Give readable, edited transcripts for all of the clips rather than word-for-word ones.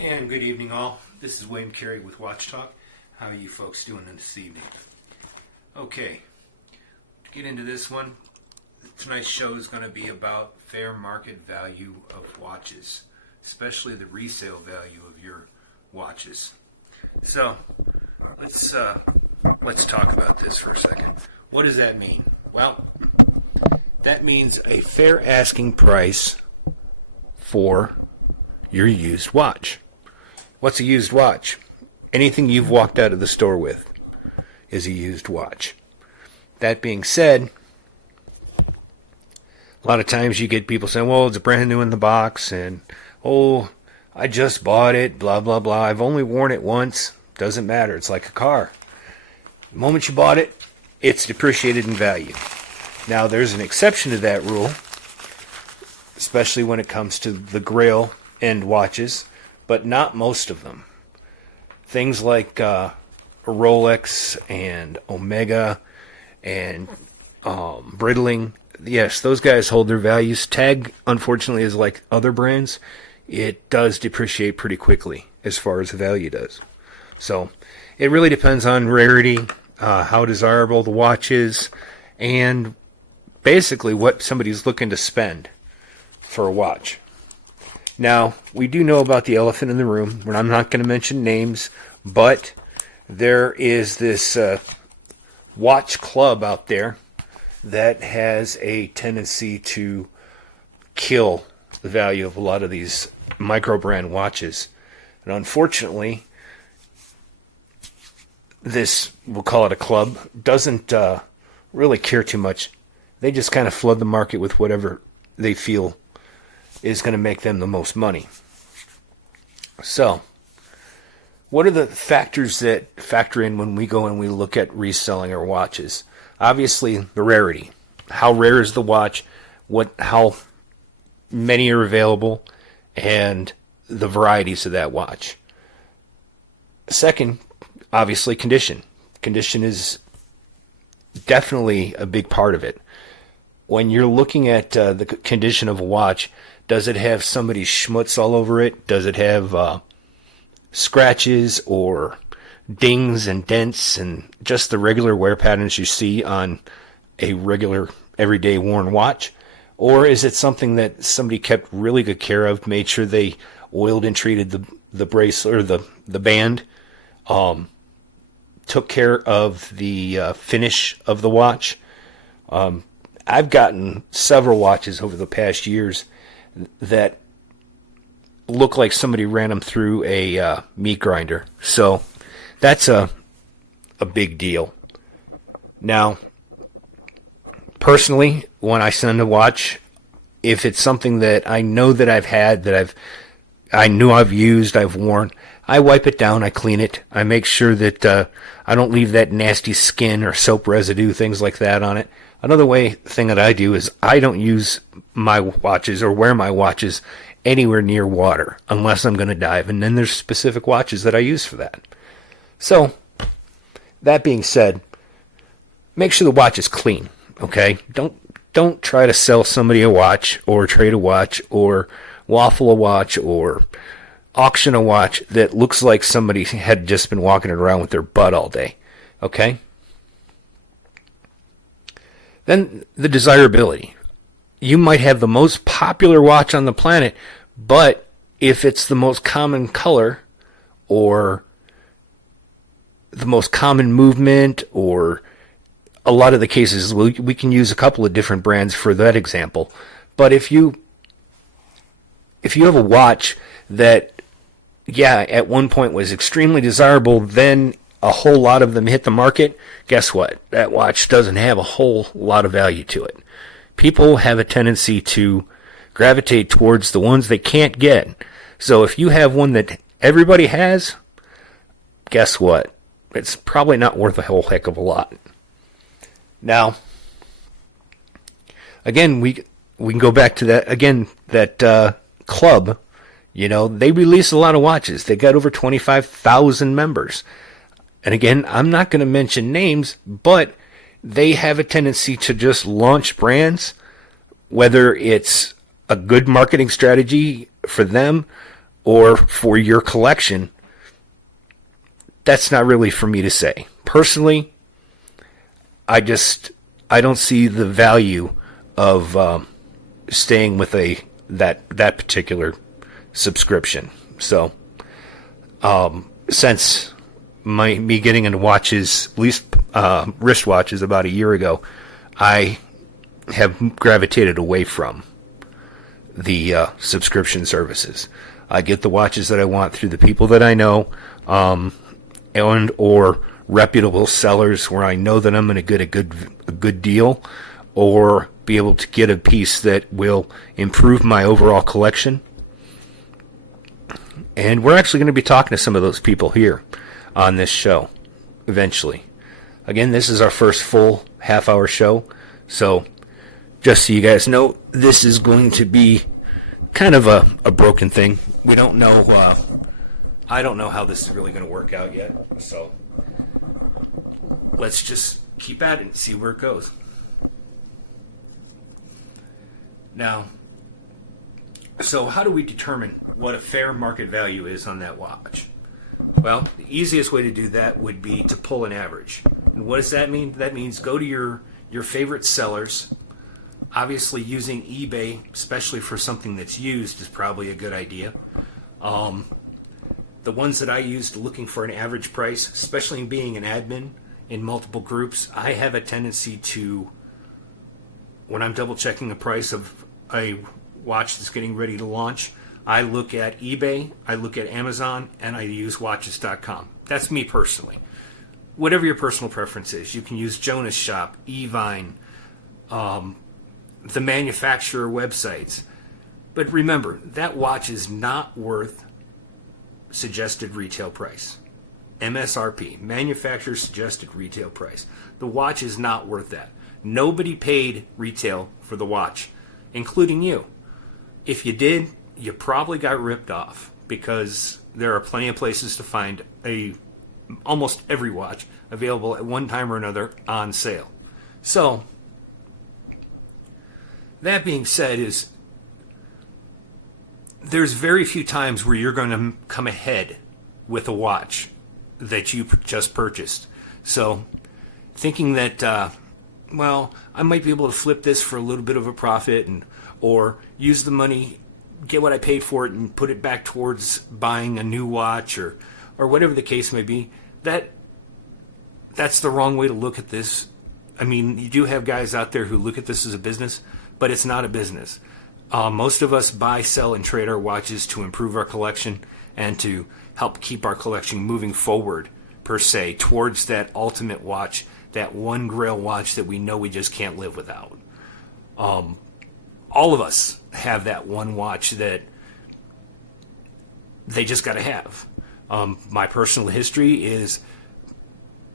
And good evening, all. This is William Carey with Watch Talk. How are you folks doing this evening? Okay, to get into this one, tonight's show is going to be about fair market value of watches, especially the resale value of your watches. So, let's talk about this for a second. What does that mean? Well, that means a fair asking price for your used watch. What's a used watch? Anything you've walked out of the store with is a used watch. That being said, a lot of times you get people saying, well, it's brand new in the box, and, oh, I just bought it, blah, blah, blah. I've only worn it once. Doesn't matter. It's like a car. The moment you bought it, it's depreciated in value. Now, there's an exception to that rule, especially when it comes to the Grail end watches, but not most of them. Things like Rolex and Omega and Breitling, yes, those guys hold their values. Tag, unfortunately, is like other brands. It does depreciate pretty quickly as far as the value does. So it really depends on rarity, how desirable the watch is, and basically what somebody's looking to spend for a watch. Now, we do know about the elephant in the room. I'm not going to mention names, but there is this watch club out there that has a tendency to kill the value of a lot of these micro-brand watches. And unfortunately, this, we'll call it a club, doesn't really care too much. They just kind of flood the market with whatever they feel is going to make them the most money. So, what are the factors that factor in when we go and we look at reselling our watches? Obviously, the rarity. How rare is the watch? How many are available? And the varieties of that watch. Second, obviously, condition. Condition is definitely a big part of it. When you're looking at the condition of a watch, does it have somebody's schmutz all over it? Does it have scratches or dings and dents and just the regular wear patterns you see on a regular everyday worn watch? Or is it something that somebody kept really good care of, made sure they oiled and treated the bracelet or the band, took care of the finish of the watch? I've gotten several watches over the past years that look like somebody ran them through a meat grinder. So that's a big deal. Now, personally, when I send a watch, if it's something that I know that I've had, I know I've used, I've worn, I wipe it down, I clean it, I make sure that I don't leave that nasty skin or soap residue, things like that on it. Another thing that I do is I don't use my watches or wear my watches anywhere near water unless I'm going to dive, and then there's specific watches that I use for that. So, that being said, make sure the watch is clean, okay? Don't try to sell somebody a watch or trade a watch or waffle a watch or auction a watch that looks like somebody had just been walking it around with their butt all day, okay? Then the desirability. You might have the most popular watch on the planet, but if it's the most common color or the most common movement, or a lot of the cases, we can use a couple of different brands for that example. But if you have a watch that, yeah, at one point was extremely desirable, then a whole lot of them hit the market, guess what? That watch doesn't have a whole lot of value to it. People have a tendency to gravitate towards the ones they can't get. So if you have one that everybody has, guess what? It's probably not worth a whole heck of a lot. Now, again, we can go back to that club. You know, they release a lot of watches. They got over 25,000 members. And again, I'm not going to mention names, but they have a tendency to just launch brands, whether it's a good marketing strategy for them or for your collection, that's not really for me to say. Personally, I don't see the value of staying with that particular subscription. So, since me getting into watches, at least wristwatches, about a year ago, I have gravitated away from the subscription services. I get the watches that I want through the people that I know, and or reputable sellers where I know that I'm going to get a good deal, or be able to get a piece that will improve my overall collection. And we're actually going to be talking to some of those people here on this show eventually. Again, this is our first full half-hour show, so just so you guys know, this is going to be kind of a broken thing. We don't know, I don't know how this is really going to work out yet, so let's just keep at it and see where it goes. Now, so how do we determine what a fair market value is on that watch? Well, the easiest way to do that would be to pull an average. And what does that mean? That means go to your favorite sellers. Obviously, using eBay, especially for something that's used, is probably a good idea. The ones that I used looking for an average price, especially being an admin in multiple groups, I have a tendency to, when I'm double checking the price of a watch that's getting ready to launch, I look at eBay, I look at Amazon, and I use watches.com. That's me personally. Whatever your personal preference is, you can use Jonas Shop, Evine, the manufacturer websites. But remember, that watch is not worth suggested retail price. MSRP, manufacturer suggested retail price. The watch is not worth that. Nobody paid retail for the watch, including you. If you did, you probably got ripped off, because there are plenty of places to find almost every watch available at one time or another on sale. So, that being said, there's very few times where you're going to come ahead with a watch that you just purchased. So, thinking that, I might be able to flip this for a little bit of a profit, or use the money, get what I paid for it, and put it back towards buying a new watch, or whatever the case may be, that's the wrong way to look at this. I mean, you do have guys out there who look at this as a business, but it's not a business. Most of us buy, sell, and trade our watches to improve our collection and to help keep our collection moving forward, per se, towards that ultimate watch, that one grail watch that we know we just can't live without. All of us have that one watch that they just got to have. My personal history is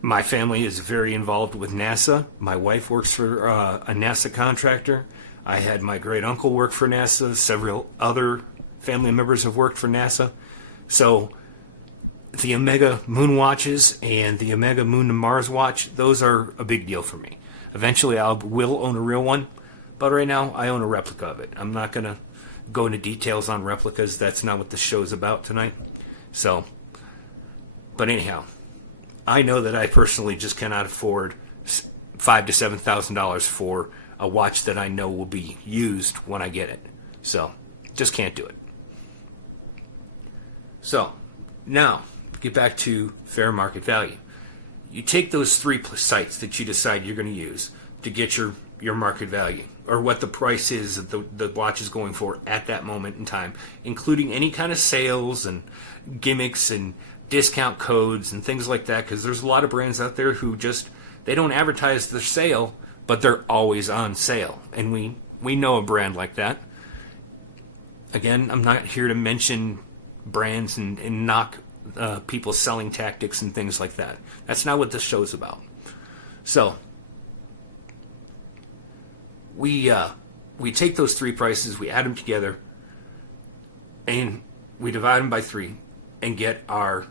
my family is very involved with NASA. My wife works for a NASA contractor. I had my great uncle work for NASA. Several other family members have worked for NASA. So the Omega Moon watches and the Omega Moon to Mars watch, those are a big deal for me. Eventually I will own a real one, but right now I own a replica of it. I'm not going to go into details on replicas. That's not what the show's about tonight. So, but anyhow, I know that I personally just cannot afford $5,000 to $7,000 for a watch that I know will be used when I get it. So, just can't do it. So, now, get back to fair market value. You take those three sites that you decide you're going to use to get your market value, or what the price is that the watch is going for at that moment in time, including any kind of sales and gimmicks and discount codes and things like that, because there's a lot of brands out there who they don't advertise their sale, but they're always on sale. And we know a brand like that. Again, I'm not here to mention brands and knock people's selling tactics and things like that. That's not what this show's about. So, we take those three prices, we add them together, and we divide them by 3 and get our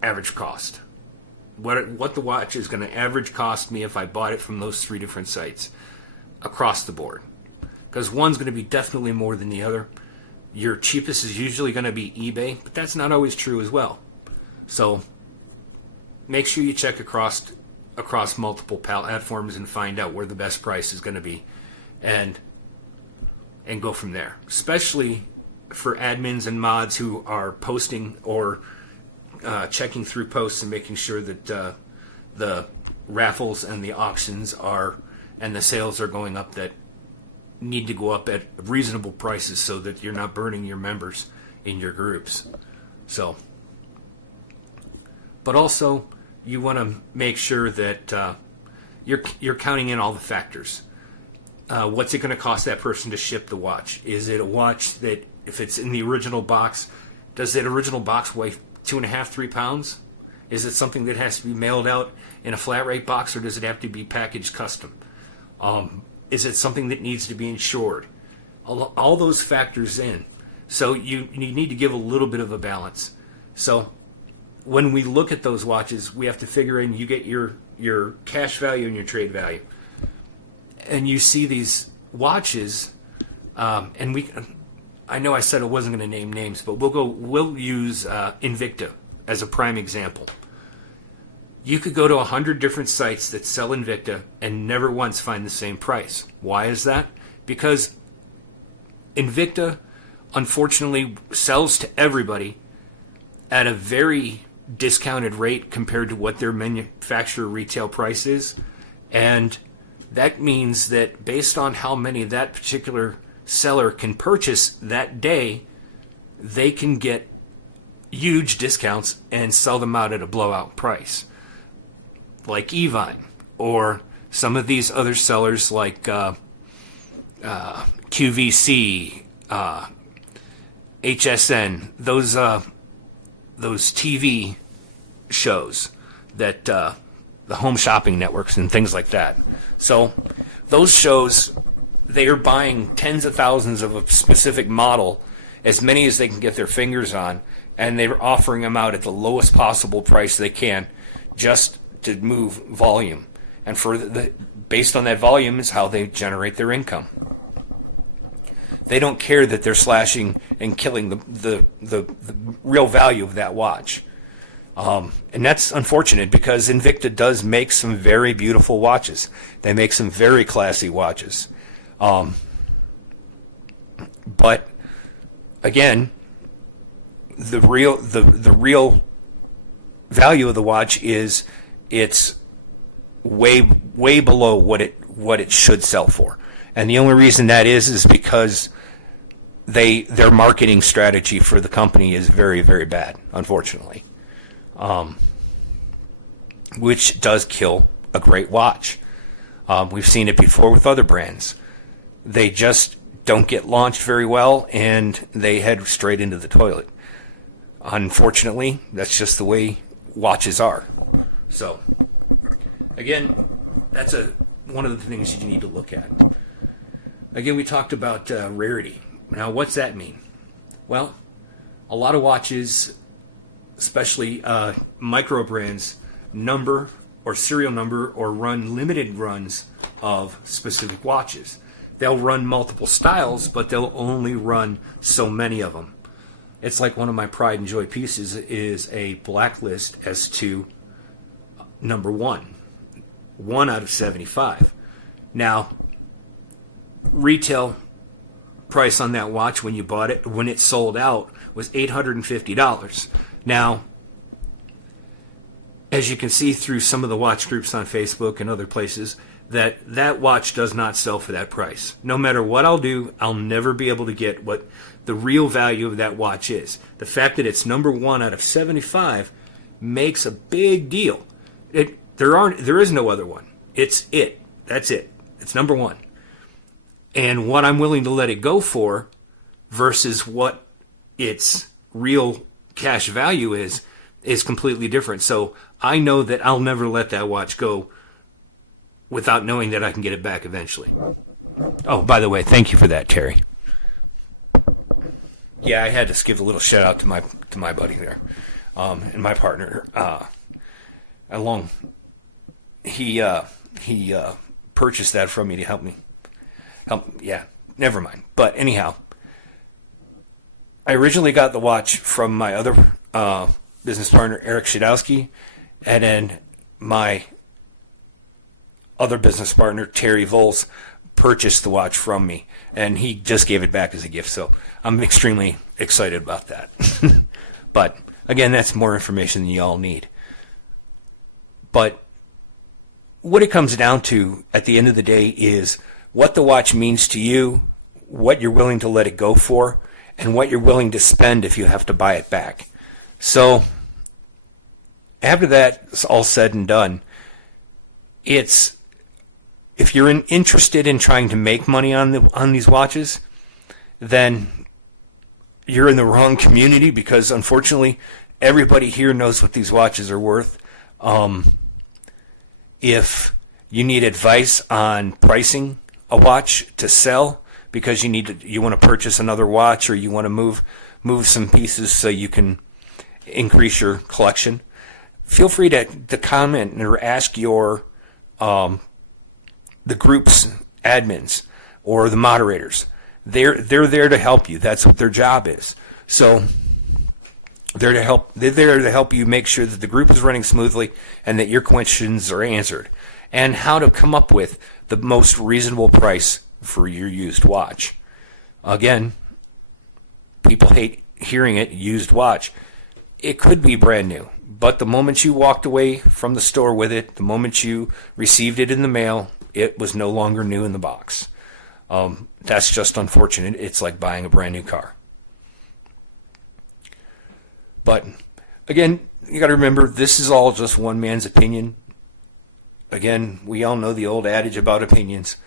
average cost. What the watch is going to average cost me if I bought it from those 3 different sites across the board. Because one's going to be definitely more than the other. Your cheapest is usually going to be eBay, but that's not always true as well. So make sure you check across multiple platforms and find out where the best price is going to be, and go from there. Especially for admins and mods who are posting or checking through posts and making sure that the raffles and the auctions and the sales are going up, that need to go up at reasonable prices so that you're not burning your members in your groups. So, but also you want to make sure that you're counting in all the factors. What's it going to cost that person to ship the watch? Is it a watch that, if it's in the original box, does that original box weigh 2.5, 3 pounds? Is it something that has to be mailed out in a flat rate box, or does it have to be packaged custom? Is it something that needs to be insured? All those factors in. So you need to give a little bit of a balance. So when we look at those watches, we have to figure in, you get your cash value and your trade value. And you see these watches, and I know I said I wasn't going to name names, but we'll use Invicta as a prime example. You could go to 100 different sites that sell Invicta and never once find the same price. Why is that? Because Invicta, unfortunately, sells to everybody at a very discounted rate compared to what their manufacturer retail price is. And that means that based on how many that particular seller can purchase that day, they can get huge discounts and sell them out at a blowout price. Like Evine, or some of these other sellers like QVC, HSN, those TV shows that the home shopping networks and things like that. So those shows, they are buying tens of thousands of a specific model, as many as they can get their fingers on, and they're offering them out at the lowest possible price they can, just to move volume. And based on that volume is how they generate their income. They don't care that they're slashing and killing the real value of that watch. And that's unfortunate, because Invicta does make some very beautiful watches. They make some very classy watches. But again, the real value of the watch is it's way below what it should sell for. And the only reason that is because their marketing strategy for the company is very, very bad, unfortunately. Which does kill a great watch. We've seen it before with other brands. They just don't get launched very well, and they head straight into the toilet. Unfortunately, that's just the way watches are. So, again, that's one of the things you need to look at. Again, we talked about rarity. Now, what's that mean? Well, a lot of watches, especially micro brands, number or serial number or run limited runs of specific watches. They'll run multiple styles, but they'll only run so many of them. It's like one of my pride and joy pieces is a blacklist S2 number 1 out of 75. Now, retail price on that watch when you bought it, when it sold out, was $850. Now, as you can see through some of the watch groups on Facebook and other places, that watch does not sell for that price. No matter what I'll do, I'll never be able to get what the real value of that watch is. The fact that it's number 1 out of 75 makes a big deal. There is no other one. It's it. That's it. It's number 1. And what I'm willing to let it go for versus what its real cash value is completely different. So I know that I'll never let that watch go without knowing that I can get it back eventually. Oh, by the way, thank you for that, Carey. Yeah, I had to give a little shout out to my buddy there, and my partner. He purchased that from me to help me. Yeah, never mind. But anyhow, I originally got the watch from my other business partner, Eric Shadowski, and then my other business partner, Terry Vols, purchased the watch from me, and he just gave it back as a gift. So I'm extremely excited about that. But again, that's more information than you all need. But what it comes down to at the end of the day is what the watch means to you, what you're willing to let it go for, and what you're willing to spend if you have to buy it back. So after that's all said and done, it's, if you're interested in trying to make money on these watches, then you're in the wrong community, because unfortunately everybody here knows what these watches are worth. If you need advice on pricing a watch to sell because you want to purchase another watch, or you want to move some pieces so you can increase your collection, feel free to comment or ask your the group's admins or the moderators. They're there to help you. That's what their job is. So they're there to help you make sure that the group is running smoothly and that your questions are answered, and how to come up with the most reasonable price for your used watch. Again, people hate hearing it, used watch. It could be brand new, but the moment you walked away from the store with it, the moment you received it in the mail, it was no longer new in the box. That's just unfortunate. It's like buying a brand new car. But again, you got to remember, this is all just one man's opinion. Again, we all know the old adage about opinions.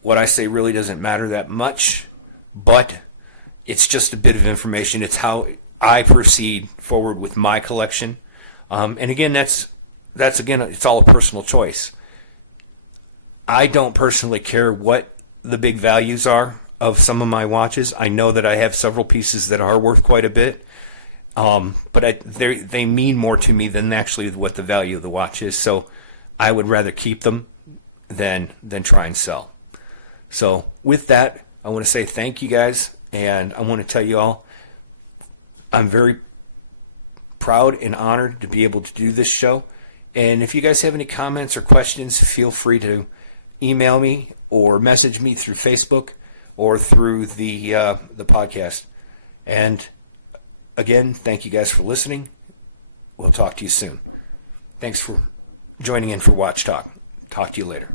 What I say really doesn't matter that much, but it's just a bit of information. It's how I proceed forward with my collection. And again, that's again, it's all a personal choice. I don't personally care what the big values are of some of my watches. I know that I have several pieces that are worth quite a bit. But they mean more to me than actually what the value of the watch is. So I would rather keep them than try and sell. So with that, I want to say thank you guys. And I want to tell you all, I'm very proud and honored to be able to do this show. And if you guys have any comments or questions, feel free to email me or message me through Facebook or through the podcast. And again, thank you guys for listening. We'll talk to you soon. Thanks for joining in for Watch Talk. Talk to you later.